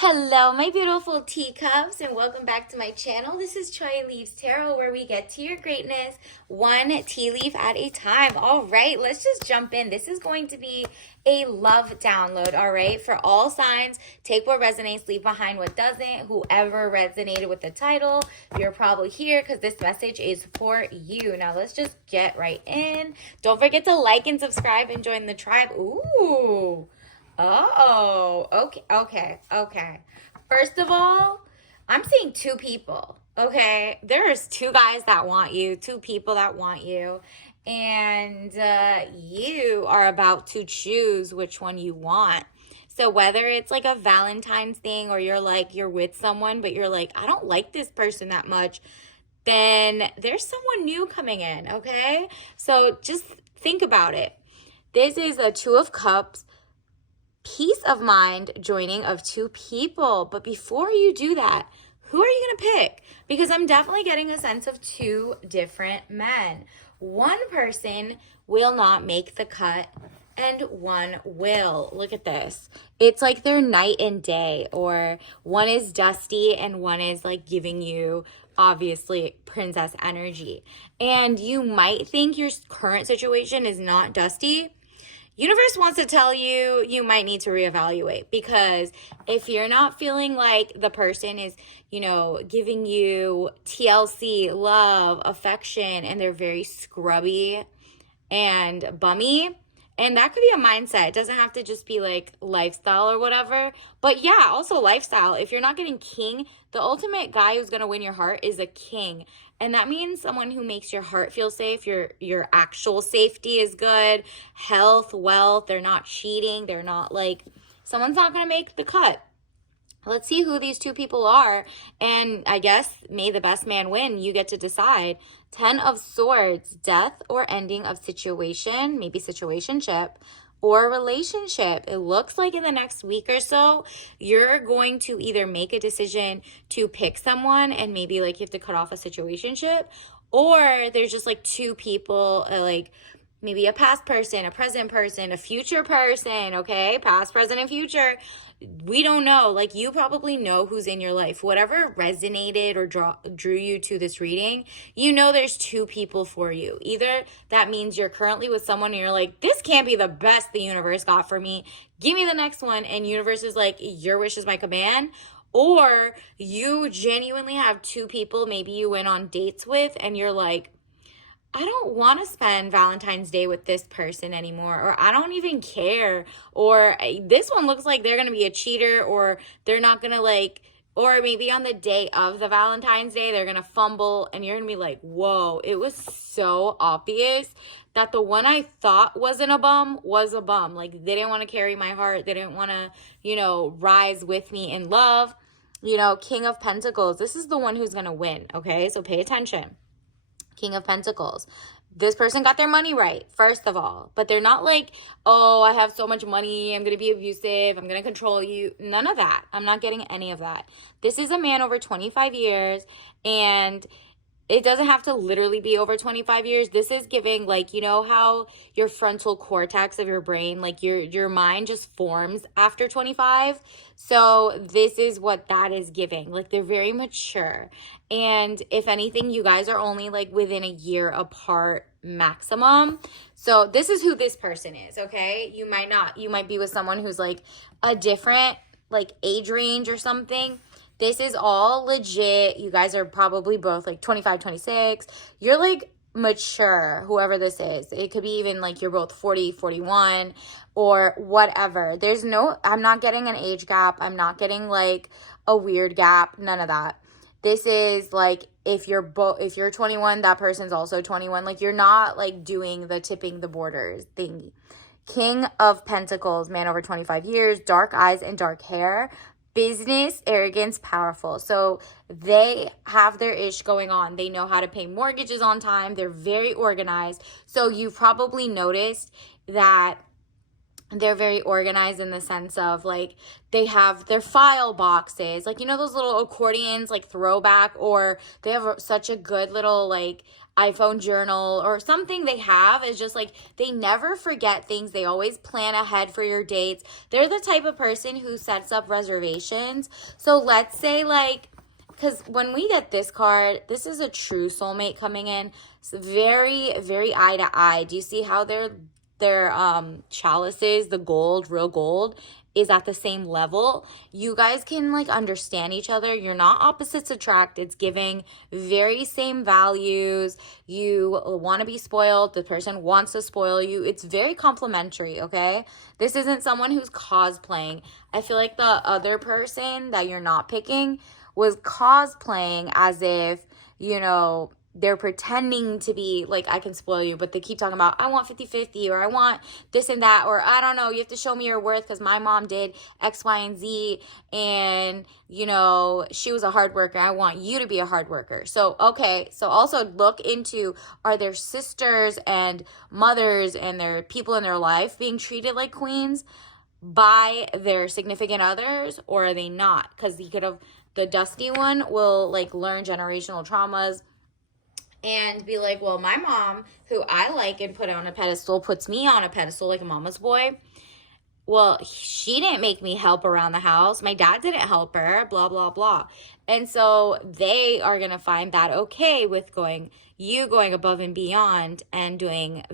Hello, my beautiful teacups, and welcome back to my channel. This is Choi Leaves Tarot, where we get to your greatness one tea leaf at a time. All right, let's just jump in. This is going to be a love download, all right, for all signs. Take what resonates, leave behind what doesn't. Whoever resonated with the title, you're probably here because this message is for you. Now, let's just get right in. Don't forget to like and subscribe and join the tribe. Ooh. Oh, okay. First of all, I'm seeing two people, okay? There's two guys that want you, two people that want you, and you are about to choose which one you want. So whether it's like a Valentine's thing or you're with someone, but you're like, I don't like this person that much, then there's someone new coming in, okay? So just think about it. This is a Two of Cups. Peace of mind joining of two people. But before you do that, who are you going to pick? Because I'm definitely getting a sense of two different men. One person will not make the cut and one will. Look at this. It's like they're night and day, or one is dusty and one is like giving you obviously princess energy. And you might think your current situation is not dusty. Universe wants to tell you you might need to reevaluate, because if you're not feeling like the person is, giving you TLC, love, affection, and they're very scrubby and bummy, and that could be a mindset. It doesn't have to just be like lifestyle or whatever. But yeah, also lifestyle. If you're not getting king, the ultimate guy who's going to win your heart is a king. And that means someone who makes your heart feel safe. Your actual safety is good. Health, wealth, they're not cheating. They're not like, someone's not going to make the cut. Let's see who these two people are. And I guess may the best man win. You get to decide. 10 of Swords, death or ending of situation, maybe situationship or relationship. It looks like in the next week or so, you're going to either make a decision to pick someone and maybe like you have to cut off a situationship, or there's just like two people, like maybe a past person, a present person, a future person, okay? Past, present, and future. We don't know. Like, you probably know who's in your life. Whatever resonated or drew you to this reading, there's two people for you. Either that means you're currently with someone and you're like, this can't be the best the universe got for me. Give me the next one. And universe is like, your wish is my command. Or you genuinely have two people maybe you went on dates with and you're like, I don't want to spend Valentine's Day with this person anymore, or I don't even care, or this one looks like they're going to be a cheater, or they're not going to or maybe on the day of the Valentine's Day, they're going to fumble, and you're going to be like, whoa, it was so obvious that the one I thought wasn't a bum was a bum. Like, they didn't want to carry my heart. They didn't want to, rise with me in love. King of Pentacles. This is the one who's going to win, okay? So pay attention. King of Pentacles. This person got their money right, first of all. But they're not like, oh, I have so much money, I'm going to be abusive, I'm going to control you. None of that. I'm not getting any of that. This is a man over 25 years, and it doesn't have to literally be over 25 years. This is giving, like, how your frontal cortex of your brain, like your mind just forms after 25. So this is what that is giving. Like, they're very mature. And if anything, you guys are only like within a year apart maximum. So this is who this person is, okay? You might be with someone who's like a different like age range or something. This is all legit. You guys are probably both like 25, 26. You're like mature, whoever this is. It could be even like you're both 40, 41 or whatever. I'm not getting an age gap. I'm not getting like a weird gap. None of that. This is like if you're 21, that person's also 21. Like, you're not like doing the tipping the borders thing. King of Pentacles, man over 25 years, dark eyes and dark hair. Business, arrogance, powerful. So they have their ish going on. They know how to pay mortgages on time. They're very organized. So you've probably noticed that they're very organized in the sense of like they have their file boxes, like, you know, those little accordions, like throwback, or they have such a good little like iPhone journal or something they have is just like they never forget things. They always plan ahead for your dates. They're the type of person who sets up reservations. So let's say like, because when we get this card, this is a true soulmate coming in. It's very, very eye to eye. Do you see how their chalices, the gold, real gold, is at the same level? You guys can like understand each other. You're not opposites attract. It's giving very same values. You want to be spoiled. The person wants to spoil you. It's very complimentary, okay? This isn't someone who's cosplaying. I feel like the other person that you're not picking was cosplaying as if, you know, they're pretending to be like, I can spoil you, but they keep talking about, I want 50-50, or I want this and that, or I don't know, you have to show me your worth because my mom did X, Y, and Z, and, you know, she was a hard worker. I want you to be a hard worker. So, okay, so also look into, are their sisters and mothers and their people in their life being treated like queens by their significant others, or are they not? Because you could have, the dusty one will like learn generational traumas and be like, well, my mom, who I like and put on a pedestal, puts me on a pedestal like a mama's boy. Well, she didn't make me help around the house. My dad didn't help her, blah, blah, blah. And so they are going to find that okay with going above and beyond and doing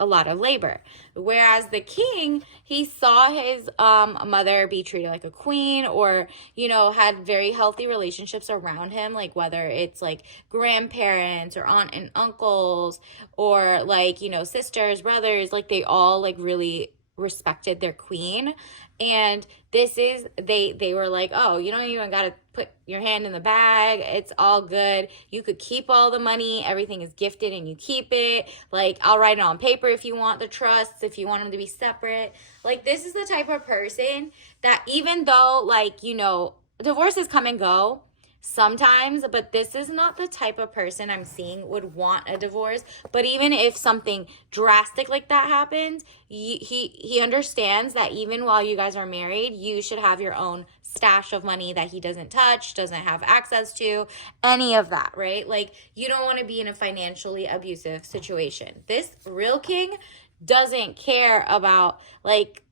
a lot of labor. Whereas the king, he saw his mother be treated like a queen, or, you know, had very healthy relationships around him, like whether it's like grandparents or aunt and uncles, or like, you know, sisters, brothers, like they all like really respected their queen. And this is, they were like, oh, you don't even gotta put your hand in the bag, it's all good, you could keep all the money, everything is gifted and you keep it, like I'll write it on paper if you want the trusts, if you want them to be separate. Like this is the type of person that, even though like, you know, divorces come and go sometimes, but this is not the type of person I'm seeing would want a divorce. But even if something drastic like that happens, he understands that even while you guys are married, you should have your own stash of money that he doesn't touch, doesn't have access to, any of that, right? Like you don't want to be in a financially abusive situation. This real king doesn't care about like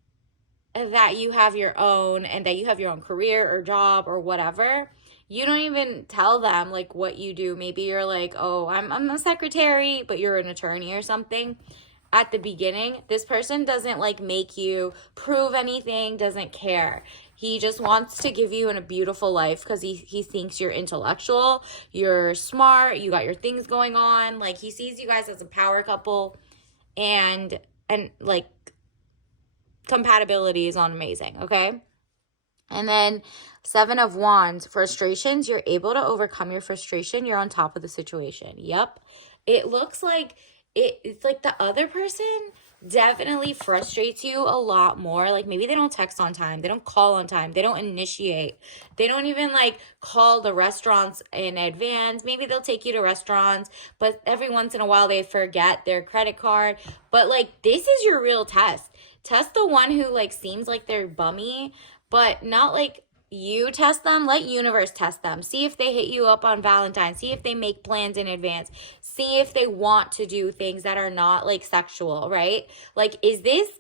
that you have your own and that you have your own career or job or whatever. You don't even tell them like what you do. Maybe you're like, oh, I'm a secretary, but you're an attorney or something. At the beginning, this person doesn't like make you prove anything, doesn't care. He just wants to give you a beautiful life because he thinks you're intellectual, you're smart, you got your things going on. Like he sees you guys as a power couple, and like compatibility is on amazing, okay? And then 7 of Wands, frustrations, you're able to overcome your frustration. You're on top of the situation. Yep. It looks like it's like the other person definitely frustrates you a lot more. Like maybe they don't text on time. They don't call on time. They don't initiate. They don't even like call the restaurants in advance. Maybe they'll take you to restaurants, but every once in a while they forget their credit card. But like this is your real test. Test the one who like seems like they're bummy, but not like you test them. Let universe test them. See if they hit you up on Valentine's. See if they make plans in advance. See if they want to do things that are not like sexual, right? Like, is this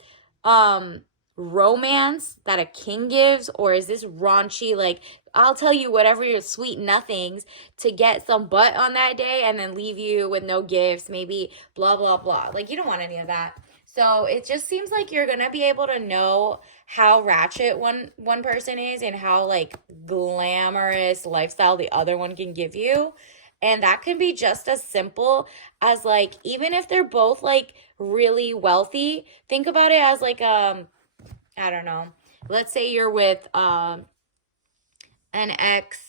romance that a king gives, or is this raunchy, like, I'll tell you whatever your sweet nothings to get some butt on that day and then leave you with no gifts, maybe blah, blah, blah. Like, you don't want any of that. So it just seems like you're going to be able to know how ratchet one person is and how like glamorous lifestyle the other one can give you. And that can be just as simple as like, even if they're both like really wealthy, think about it as like, I don't know, let's say you're with an ex-athlete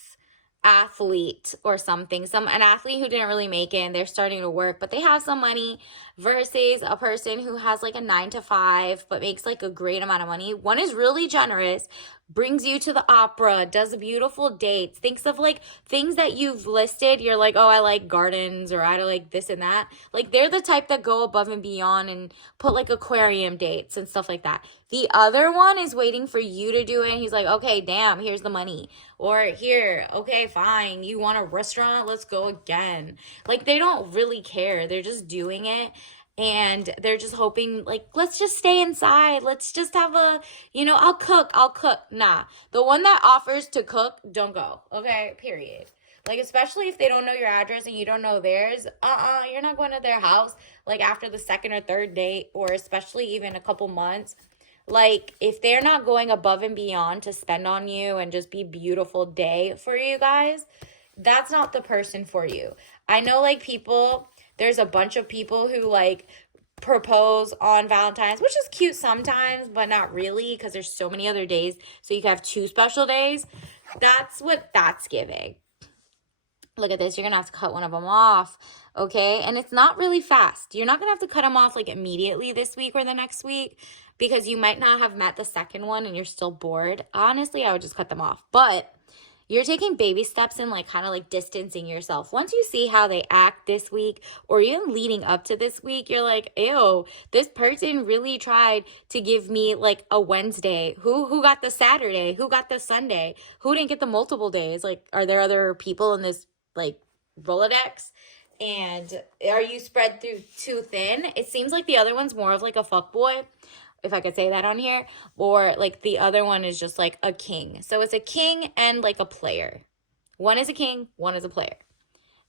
or something, an athlete who didn't really make it and they're starting to work, but they have some money, versus a person who has like a 9 to 5 but makes like a great amount of money. One is really generous, brings you to the opera, does beautiful dates, thinks of like things that you've listed. You're like, oh, I like gardens, or I like this and that. Like, they're the type that go above and beyond and put like aquarium dates and stuff like that. The other one is waiting for you to do it. And he's like, okay, damn, here's the money. Or here, okay, fine. You want a restaurant? Let's go again. Like, they don't really care. They're just doing it. And they're just hoping, like, let's just stay inside. Let's just have I'll cook. Nah. The one that offers to cook, don't go. Okay? Period. Like, especially if they don't know your address and you don't know theirs. You're not going to their house, like, after the second or third date, or especially even a couple months. Like, if they're not going above and beyond to spend on you and just be beautiful day for you guys, that's not the person for you. I know, like, there's a bunch of people who like propose on Valentine's, which is cute sometimes, but not really, because there's so many other days. So you can have 2 special days. That's what that's giving. Look at this. You're going to have to cut one of them off. Okay. And it's not really fast. You're not going to have to cut them off like immediately this week or the next week, because you might not have met the second one and you're still bored. Honestly, I would just cut them off. But you're taking baby steps in like kind of like distancing yourself. Once you see how they act this week, or even leading up to this week, you're like, ew, this person really tried to give me like a Wednesday. Who got the Saturday? Who got the Sunday? Who didn't get the multiple days? Like, are there other people in this like Rolodex? And are you spread through too thin? It seems like the other one's more of like a fuckboy, if I could say that on here, or like the other one is just like a king. So it's a king and like a player. One is a king, one is a player.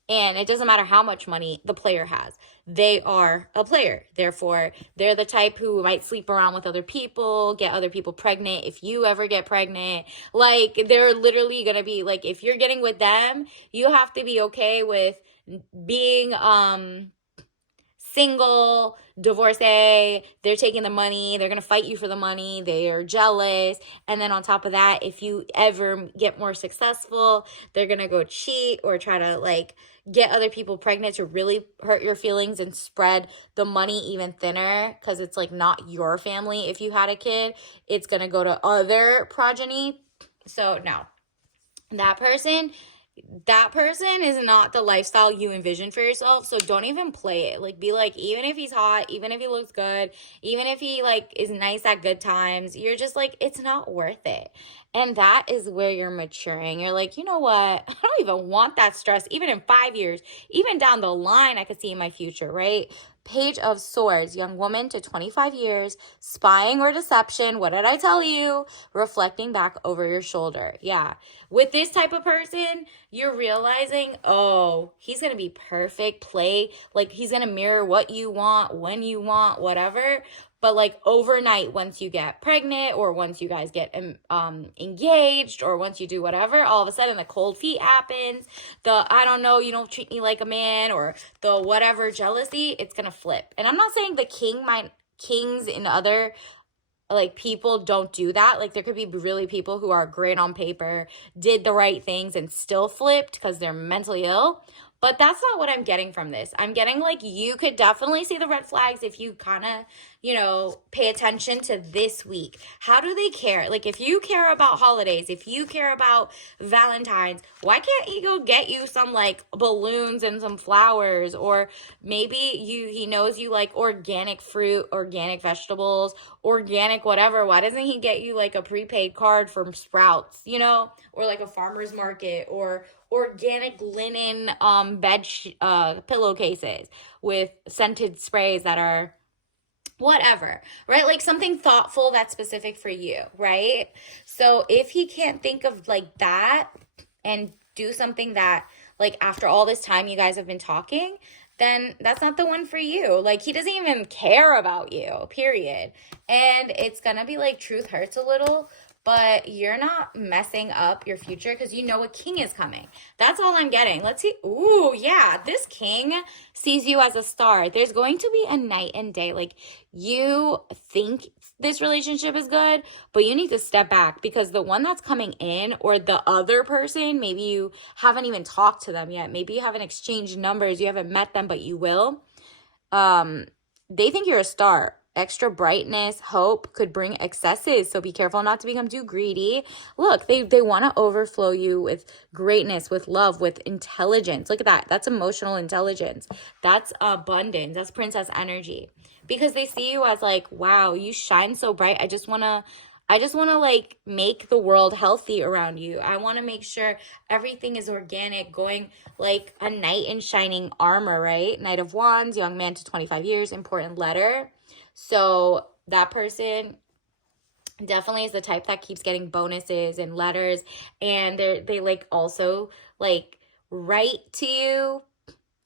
And it doesn't matter how much money the player has. They are a player. Therefore, they're the type who might sleep around with other people, get other people pregnant. If you ever get pregnant, like, they're literally going to be like, if you're getting with them, you have to be okay with being, single, divorcee, they're taking the money, they're going to fight you for the money, they are jealous, and then on top of that, if you ever get more successful, they're going to go cheat or try to like get other people pregnant to really hurt your feelings and spread the money even thinner, because it's like not your family. If you had a kid, it's going to go to other progeny. So no, that person is not the lifestyle you envision for yourself. So don't even play it. Like, be like, even if he's hot, even if he looks good, even if he like is nice at good times, you're just like, it's not worth it. And that is where you're maturing. You're like, you know what? I don't even want that stress. Even in 5 years, even down the line, I could see in my future, right? Page of Swords, young woman to 25 years, spying or deception. What did I tell you? Reflecting back over your shoulder. Yeah. With this type of person, you're realizing, oh, he's going to be perfect. Play, like, he's going to mirror what you want, when you want, whatever. But like overnight, once you get pregnant, or once you guys get engaged, or once you do whatever, all of a sudden the cold feet happens. The, I don't know, you don't treat me like a man, or the whatever jealousy, it's going to flip. And I'm not saying the kings in other like people don't do that. Like, there could be really people who are great on paper, did the right things, and still flipped because they're mentally ill. But that's not what I'm getting from this. I'm getting like, you could definitely see the red flags if you kind of, pay attention to this week. How do they care? Like, if you care about holidays, if you care about Valentine's, why can't he go get you some like balloons and some flowers? Or maybe he knows you like organic fruit, organic vegetables, organic whatever. Why doesn't he get you like a prepaid card from Sprouts, or like a farmer's market, or organic linen bed pillowcases with scented sprays that are whatever, right? Like something thoughtful that's specific for you, right? So if he can't think of like that and do something that, like, after all this time you guys have been talking, then that's not the one for you. Like, he doesn't even care about you, period. And it's gonna be like, truth hurts a little, but you're not messing up your future because you know a king is coming. That's all I'm getting. Let's see. Ooh, yeah. This king sees you as a star. There's going to be a night and day. Like, you think this relationship is good, but you need to step back, because the one that's coming in, or the other person, maybe you haven't even talked to them yet. Maybe you haven't exchanged numbers. You haven't met them, but you will. They think you're a star. extra brightness, hope could bring excesses. So be careful not to become too greedy. Look, they want to overflow you with greatness, with love, with intelligence. Look at that. That's emotional intelligence. That's abundance. That's princess energy. Because they see you as like, wow, you shine so bright. I just want to like make the world healthy around you. I want to make sure everything is organic, going like a knight in shining armor, right? Knight of Wands, young man to 25 years, important letter. So that person definitely is the type that keeps getting bonuses and letters, and they like also like write to you.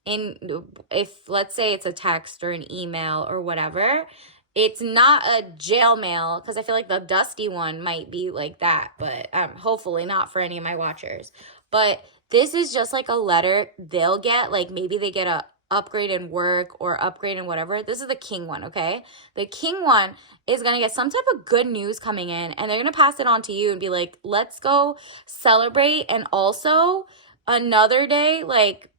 And if, let's say, it's a text or an email or whatever, it's not a jail mail, because I feel like the dusty one might be like that, but hopefully not for any of my watchers. But this is just like a letter they'll get, like maybe they get a upgrade in work or upgrade in whatever. This is the king one, okay? The king one is going to get some type of good news coming in, and they're going to pass it on to you and be like, let's go celebrate. And also another day, like,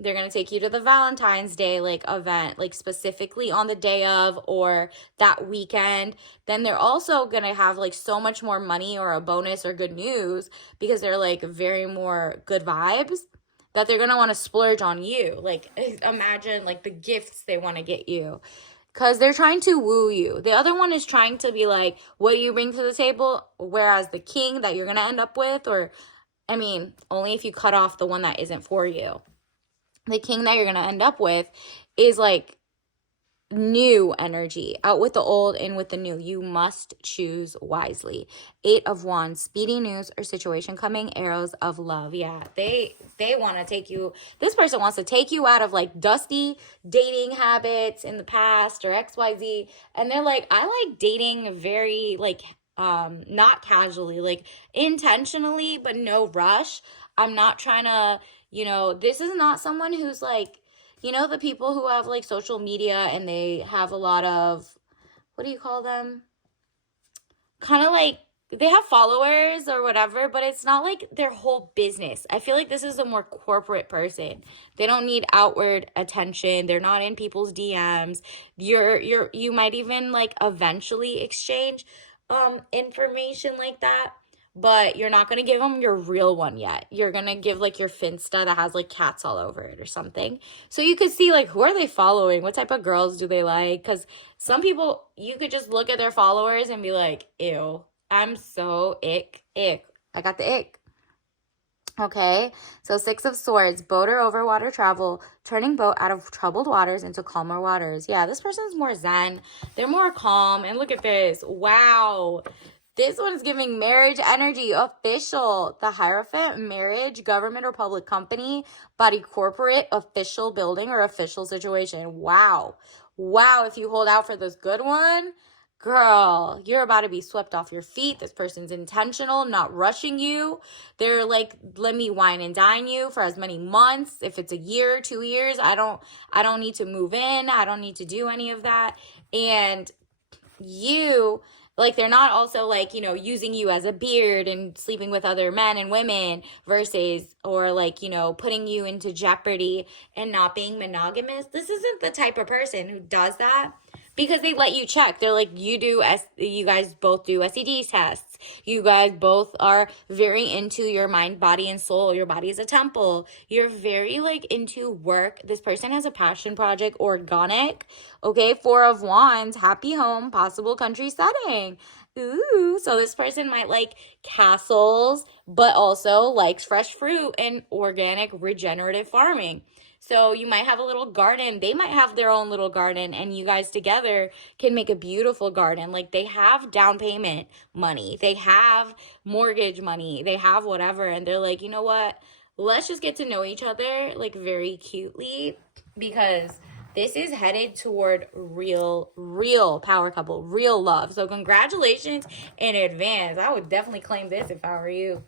they're going to take you to the Valentine's Day, like, event, like, specifically on the day of or that weekend. Then they're also going to have, like, so much more money or a bonus or good news because they're, like, very more good vibes that they're going to want to splurge on you. Like, imagine, like, the gifts they want to get you because they're trying to woo you. The other one is trying to be like, what do you bring to the table? Whereas the king that you're going to end up with, or, I mean, only if you cut off the one that isn't for you. The king that you're going to end up with is like new energy, out with the old, in with the new. You must choose wisely. 8 of Wands, speedy news or situation coming, arrows of love. Yeah, they want to take you, this person wants to take you out of like dusty dating habits in the past or XYZ. And they're like, I like dating very like, not casually, like intentionally, but no rush. I'm not trying to, this is not someone who's like, the people who have like social media and they have a lot of, what do you call them? Kind of like, they have followers or whatever, but it's not like their whole business. I feel like this is a more corporate person. They don't need outward attention. They're not in people's DMs. You might even like eventually exchange information like that. But you're not going to give them your real one yet. You're going to give like your Finsta that has like cats all over it or something. So you could see like, who are they following? What type of girls do they like? Because some people, you could just look at their followers and be like, ew, I'm so ick. I got the ick. Okay, so 6 of Swords, boat or over water travel, turning boat out of troubled waters into calmer waters. Yeah, this person's more zen. They're more calm. And look at this. Wow. This one is giving marriage energy, official. The Hierophant, marriage, government or public company, body, corporate, official building or official situation. Wow. Wow, if you hold out for this good one, girl, you're about to be swept off your feet. This person's intentional, not rushing you. They're like, let me wine and dine you for as many months. If it's a year, 2 years, I don't need to move in. I don't need to do any of that. And you, like, they're not also like, using you as a beard and sleeping with other men and women versus, or like, putting you into jeopardy and not being monogamous. This isn't the type of person who does that because they let you check. They're like, you guys both do STD tests. You guys both are very into your mind, body, and soul. Your body is a temple. You're very like into work. This person has a passion project, organic. Okay, 4 of Wands, happy home, possible country setting. Ooh, so this person might like castles, but also likes fresh fruit and organic regenerative farming. So you might have a little garden. They might have their own little garden, and you guys together can make a beautiful garden. Like, they have down payment money. They have mortgage money. They have whatever. And they're like, you know what? Let's just get to know each other like very cutely, because this is headed toward real power couple, real love. So congratulations in advance. I would definitely claim this if I were you,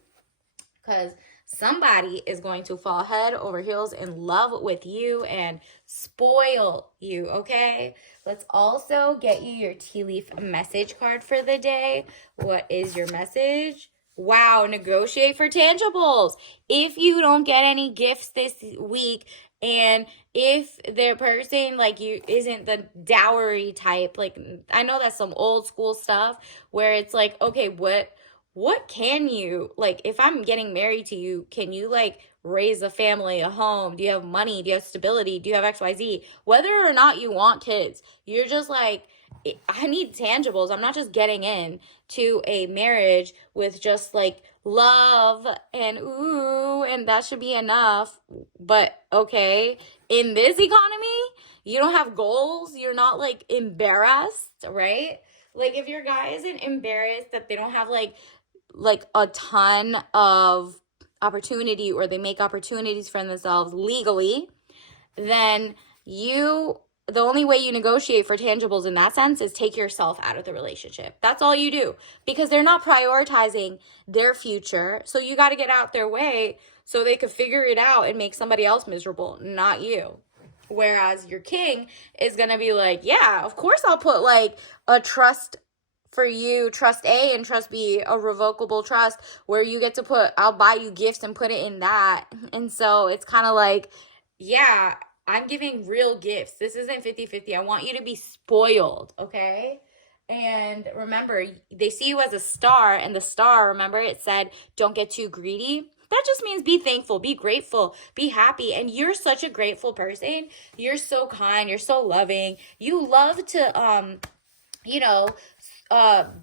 because somebody is going to fall head over heels in love with you and spoil you, okay? Let's also get you your tea leaf message card for the day. What is your message? Wow, negotiate for tangibles. If you don't get any gifts this week, And if their person like you isn't the dowry type, like I know that's some old school stuff where it's like, okay, what can you, like, if I'm getting married to you, can you like raise a family, a home? Do you have money? Do you have stability? Do you have XYZ? Whether or not you want kids, you're just like, I need tangibles. I'm not just getting in to a marriage with just like love and ooh, and that should be enough. But okay, in this economy, you don't have goals. You're not like embarrassed, right? Like if your guy isn't embarrassed that they don't have like a ton of opportunity, or they make opportunities for themselves legally, then the only way you negotiate for tangibles in that sense is take yourself out of the relationship. That's all you do, because they're not prioritizing their future. So you got to get out their way so they could figure it out and make somebody else miserable, not you. Whereas your king is going to be like, yeah, of course I'll put like a trust for you, trust A, and trust B, a revocable trust where you get to put, I'll buy you gifts and put it in that. And so it's kind of like, yeah, I'm giving real gifts. This isn't 50-50. I want you to be spoiled, okay? And remember, they see you as a star, and the star, remember, it said, don't get too greedy. That just means be thankful, be grateful, be happy. And you're such a grateful person. You're so kind. You're so loving. You love to,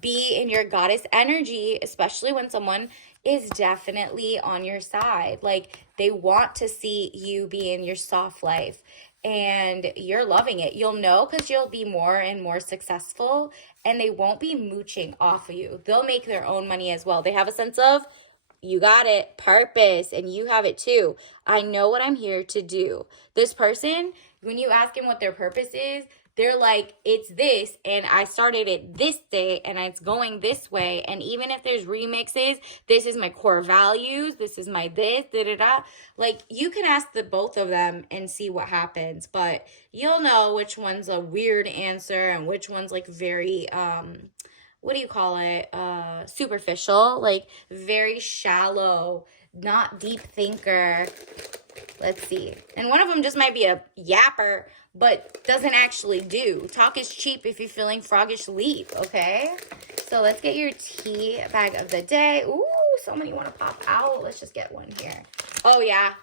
be in your goddess energy, especially when someone is definitely on your side. Like they want to see you be in your soft life, and you're loving it. You'll know because you'll be more and more successful, and they won't be mooching off of you. They'll make their own money as well. They have a sense of, you got it, purpose, and you have it too. I know what I'm here to do. This person, when you ask him what their purpose is, they're like, it's this, and I started it this day, and it's going this way, and even if there's remixes, this is my core values, this is my this, da-da-da. Like, you can ask the both of them and see what happens, but you'll know which one's a weird answer and which one's, like, very, what do you call it, superficial, like, very shallow, not deep thinker. Let's see. And one of them just might be a yapper, but doesn't actually do. Talk is cheap if you're feeling froggish leap, okay? So let's get your tea bag of the day. Ooh, so many want to pop out. Let's just get one here. Oh, yeah.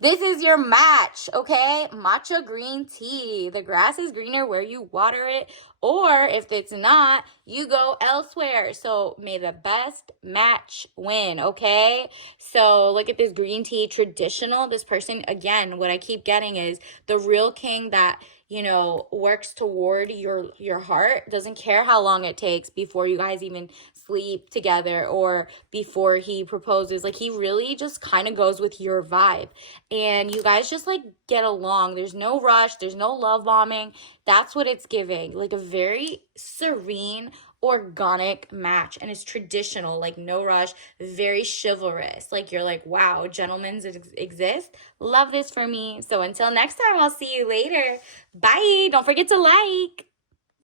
This is your match, okay? Matcha green tea. The grass is greener where you water it, or if it's not, you go elsewhere. So may the best match win, okay? So look at this green tea, traditional. This person, again, what I keep getting is the real king that, you know, works toward your heart, doesn't care how long it takes before you guys even sleep together or before he proposes. Like, he really just kind of goes with your vibe, and you guys just like get along. There's no rush, there's no love bombing. That's what it's giving, like a very serene, organic match, and it's traditional, like no rush, very chivalrous. Like, you're like, wow, gentlemen exist. Love this for me. So until next time, I'll see you later. Bye. Don't forget to like.